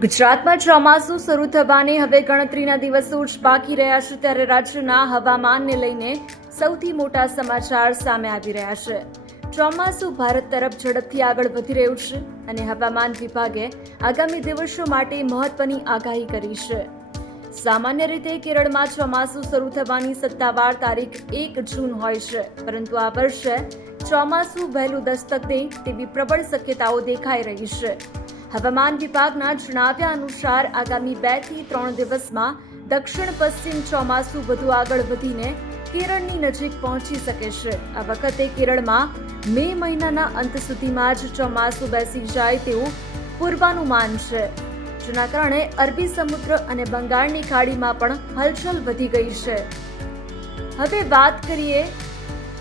ગુજરાતમાં ચોમાસું શરૂ થવાને હવે ગણતરીના દિવસો જ બાકી રહ્યા છે, ત્યારે રાજ્યના હવામાનને લઈને સૌથી મોટા સમાચાર સામે આવી રહ્યા છે. ચોમાસું ભારત તરફ ઝડપથી આગળ વધી રહ્યું છે અને હવામાન વિભાગે આગામી દિવસો માટે મહત્વની આગાહી કરી છે. સામાન્ય રીતે કેરળમાં ચોમાસું શરૂ થવાની સત્તાવાર તારીખ 1 જૂન હોય છે, પરંતુ આ વર્ષે ચોમાસું વહેલું દસ્તક દે તેવી પ્રબળ શક્યતાઓ દેખાઈ રહી છે. હવામાન વિભાગના જણાવ્યા અનુસાર આગામી 2 થી 3 દિવસમાં દક્ષિણ પશ્ચિમ ચોમાસું વધુ આગળ વધીને કેરળની નજીક પહોંચી શકે છે. આ વખતે કેરળમાં મે મહિનાના અંત સુધીમાં જ ચોમાસું બેસી જાય તેવું પૂર્વાનુમાન છે, જેના કારણે અરબી સમુદ્ર અને બંગાળની ખાડીમાં પણ હલચલ વધી ગઈ છે. હવે વાત કરીએ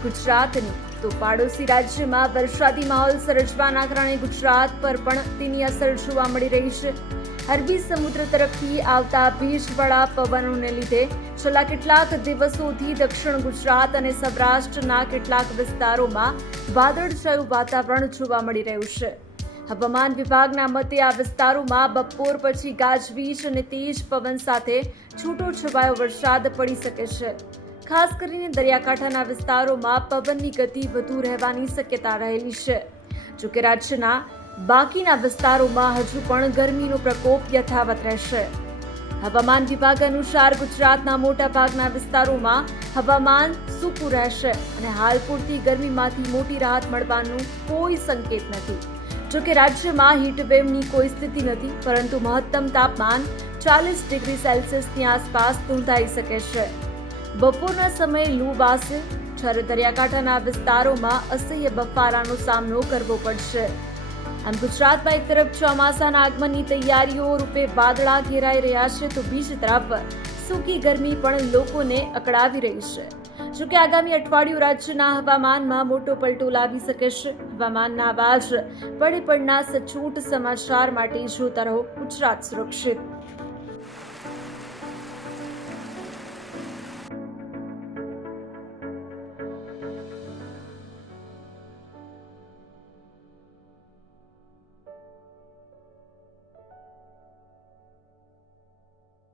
ગુજરાતની, તો પાડોશી રાજ્યમાં વરસાદી માહોલ સર્જવાના કારણે ગુજરાત પર પણ તેની અસર જોવા મળી રહી છે. અરબી સમુદ્ર તરફથી આવતા ભેજવાળા પવનોને લીધે છેલ્લા કેટલાક દિવસોથી દક્ષિણ ગુજરાત અને સૌરાષ્ટ્રના કેટલાક વિસ્તારોમાં વાદળછાયું વાતાવરણ જોવા મળી રહ્યું છે. હવામાન વિભાગના મતે આ વિસ્તારોમાં બપોર પછી ગાજવીજ અને તેજ પવન સાથે છૂટો છવાયો વરસાદ પડી શકે છે. ખાસ કરીને દરિયાકાંઠાના વિસ્તારોમાં પવનની ગતિ વધુ રહેવાની શક્યતા રહેલી છે. જોકે રાજ્યના બાકીના વિસ્તારોમાં હજુ પણ ગરમીનો પ્રકોપ યથાવત રહેશે. હવામાન વિભાગ અનુસાર ગુજરાતના મોટા ભાગના વિસ્તારોમાં હવામાન સૂકું રહેશે અને હાલ પૂરતી ગરમીમાંથી મોટી રાહત મળવાનું કોઈ સંકેત નથી. જોકે રાજ્યમાં હીટવેવની કોઈ સ્થિતિ નથી, પરંતુ મહત્તમ તાપમાન 40 ડિગ્રી સેલ્સિયસની આસપાસ નોંધાઈ શકે છે. બપોરના સમયે લૂ વાશે, જ્યારે દરિયાકાંઠાના વિસ્તારોમાં અસહ્ય બફારાનો સામનો કરવો પડશે. આમ ગુજરાતમાં એક તરફ ચોમાસાના આગમનની તૈયારીઓ રૂપે વાદળા ઘેરાઈ રહ્યા છે, તો બીજી તરફ સૂકી ગરમી પણ લોકોને અકળાવી રહી છે. જોકે આગામી અઠવાડિયું રાજ્યના હવામાનમાં મોટો પલટો લાવી શકે છે. હવામાનના આવા જ પડે પડના સચોટ સમાચાર માટે જોતા રહો ગુજરાત સુરક્ષિત.